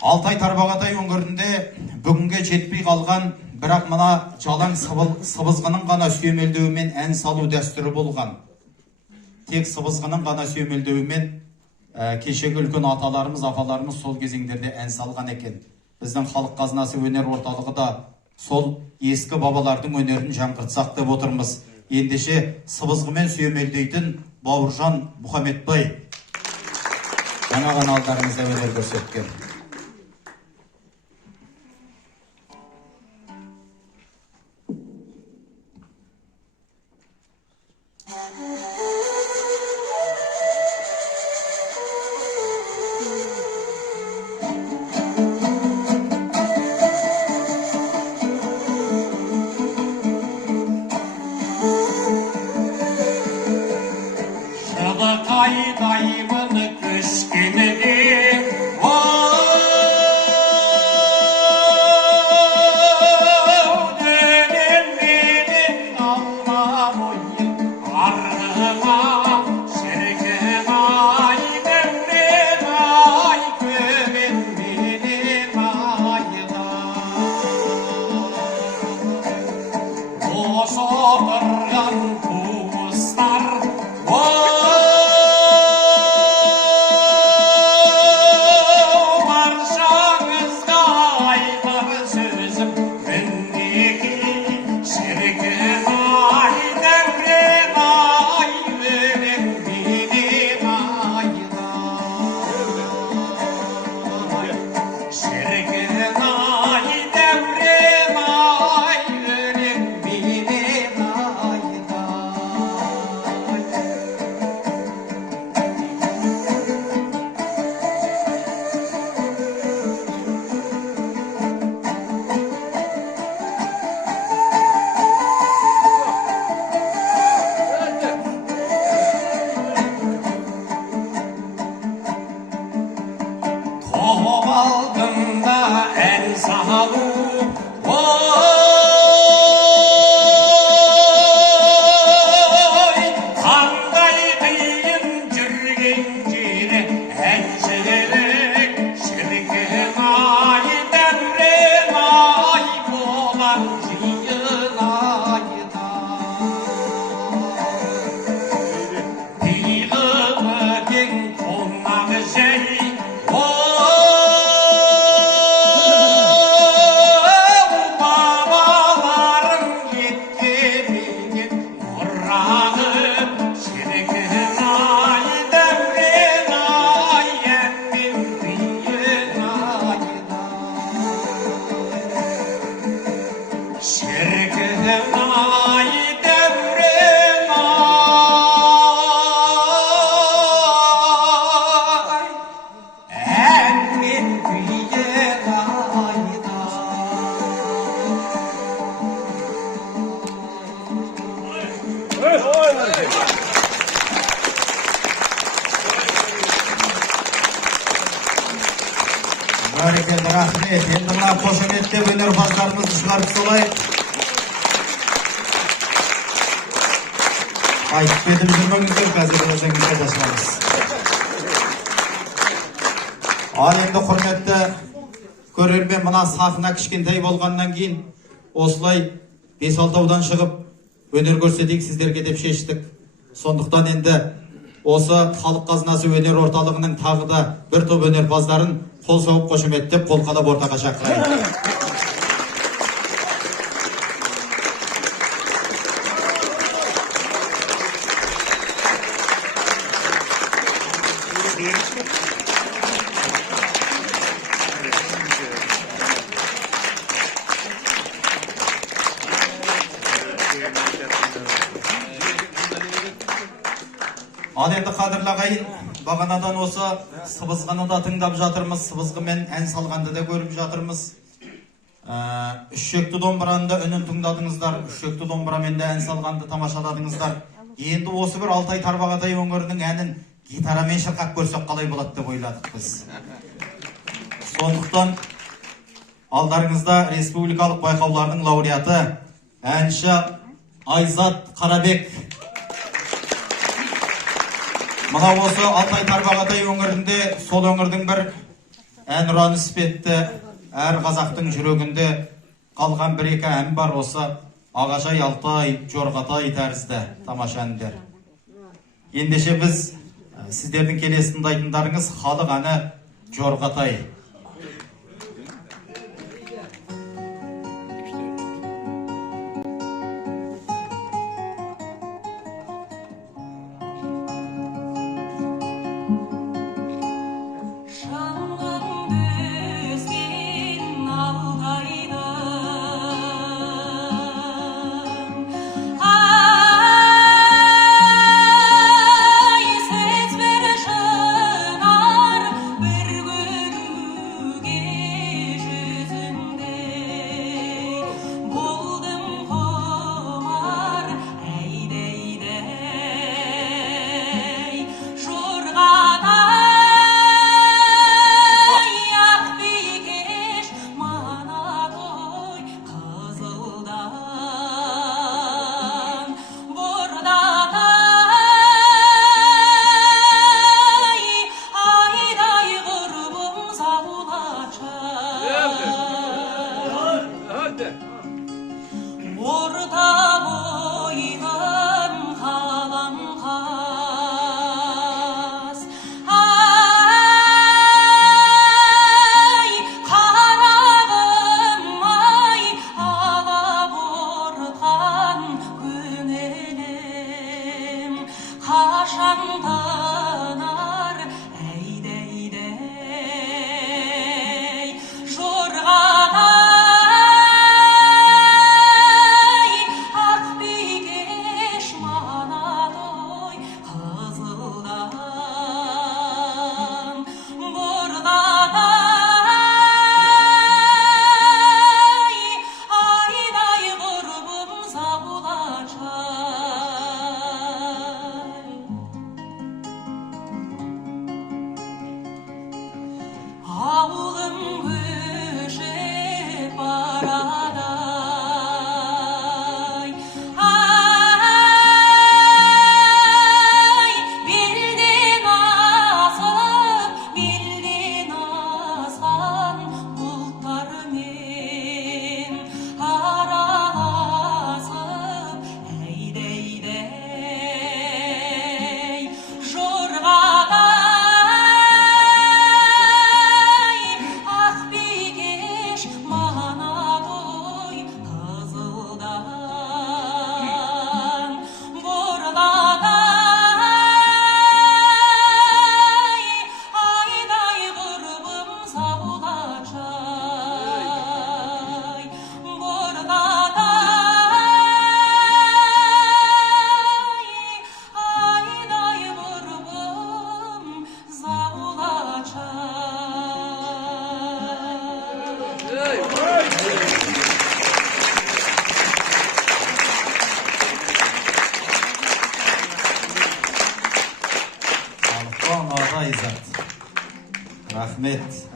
Алтай Тарбағатай өңірінде бүгінге жетпей қалған, бірақ мына жалаң сыбызғының ғана сүйемелдеуімен ән салу дәстүрі болған. Тек сыбызғының ғана сүйемелдеуімен кешегі үлкен аталарымыз, апаларымыз сол кезеңдерде ән салған екен. Біздің халық қазынасы өнер орталығы да сол ескі бабалардың өнерін жаңғыртсақ деп отырмыз. Ендеше сыбызғымен сүйемелдейтін Бауыржан Мұхамедбай жаңа каналдарымызда өнер көрсеткен. Рахмет. Енді мына қошеметтеп өнерпаздарымызды шығарып салайық. Айтып кетіп жүрмеңіздер, қазір өзіңізге де шығамыз. Ал енді құрметті көрермен, мына сахна кішкентай болғаннан кейін осылай 5-6 шығып өнер көрсетейік сіздерге деп шештік. Сондықтан енді осы халық қазынасы өнер орталығының тағы да бір топ өнерпаздарын қол соғып қошеметтеп қолқалап ортаға шақырайық. Ал енді қадірлі ағайын, бағанадан осы сыбызғаны да тыңдап жатырмыз, сыбызғымен ән салғанды да көріп жатырмыз. Үшшекті домбыраны да үнін тыңдадыңыздар, үшшекті домбырамен де ән салғанды тамашаладыңыздар. Енді осы бір Алтай Тарбағатай өңірінің әнін гитарамен шырқап көрсек қалай болады деп ойладық біз. Сондықтан алдарыңызда республикалық байқаулардың лауреаты әнші Айзат Қарабек Мына осы Алтай Тарбағатай өңірінде сол өңірдің бір әнұраны іспетті, әр қазақтың жүрегінде қалған бір-екі ән бар, осы Ағажай, Алтай, Жорғатай тәрізді тамаша әндер. Ендеше біз сіздердің келесі тыңдайтындарыңыз халық әні Жорғатай.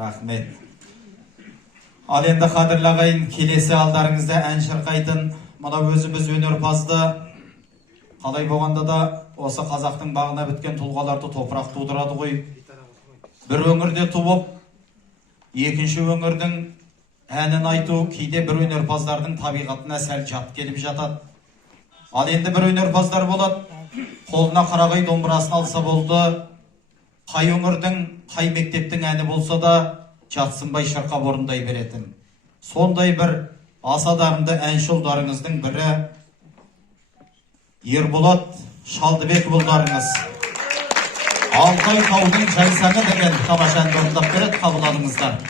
Рахмет. Ал енді қадірлі ағайын, келесі алдарыңызда ән шырқайтын мына өзіміз өнерпазды қалай болғанда да осы қазақтың бағына біткен тұлғаларды топырақ тудырады ғой. Бір өңірде туып, екінші өңірдің әнін айту кейде бір өнерпаздардың табиғатына сәл жат келіп жатады. Ал енді бір өнерпаздар болады, қолына қарағай домбырасын алса болды, қай өңірдің, қай мектептің әні болса да жатсынбай шырқап орындай беретін. Сондай бір аса дарынды әнші ұлдарыңыздың бірі Ерболат Шалдыбекұлдарыңыз. Алтай таудың жайсаңы деген тамаша әнді орындап береді, қабыл алыңыздар.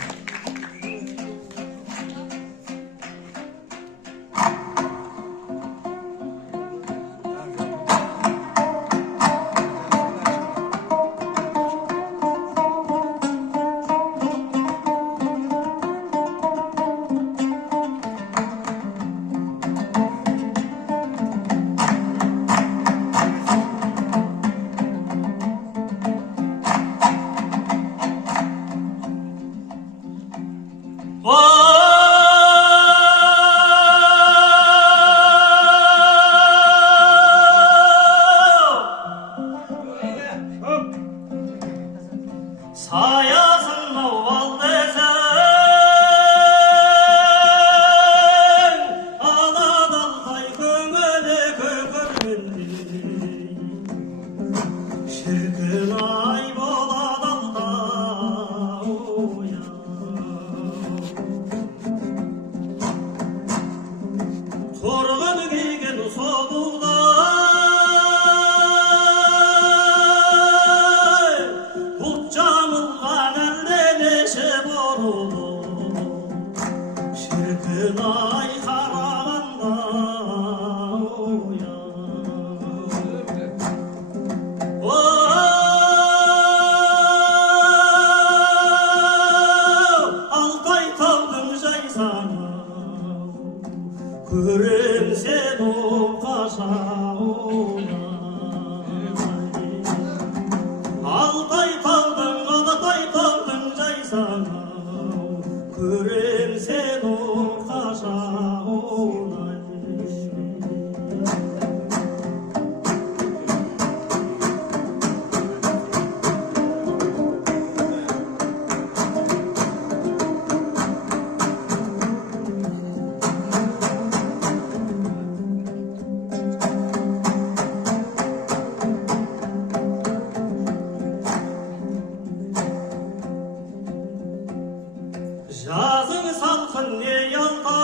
Sayasın oval desem Anadolu'day köngeli köpürmündü Şirkin ay boladalda uya Torgun giygen soğular Put camılgan elde neşe borulu Şirkin ay karavanda uya Altay taldın jaysana Körüm sen o kaşağına Altay taldın, Alatay taldın jaysana Körüm sen o kaşağına Жазың салқын не ялтай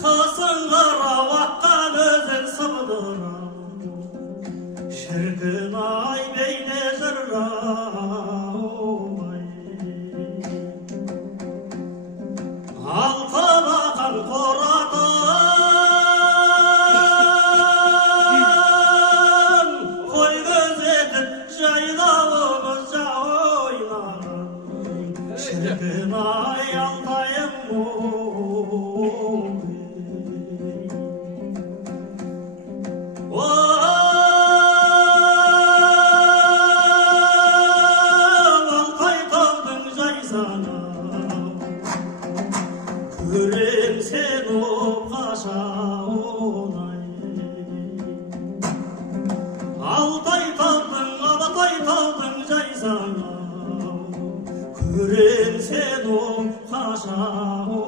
Қысың қарап аққан өзен сыбдыра Шіркін ай бейне жырраумай Алқап ақан қоратан Қой көзетіп жайлауымыз ойнаған Шіркін ай алтайым Алтай таудың жайсана Көрем сен оп қашауын Alтай taudың, Alatay taudың жайсана Көрем сен оп қашауын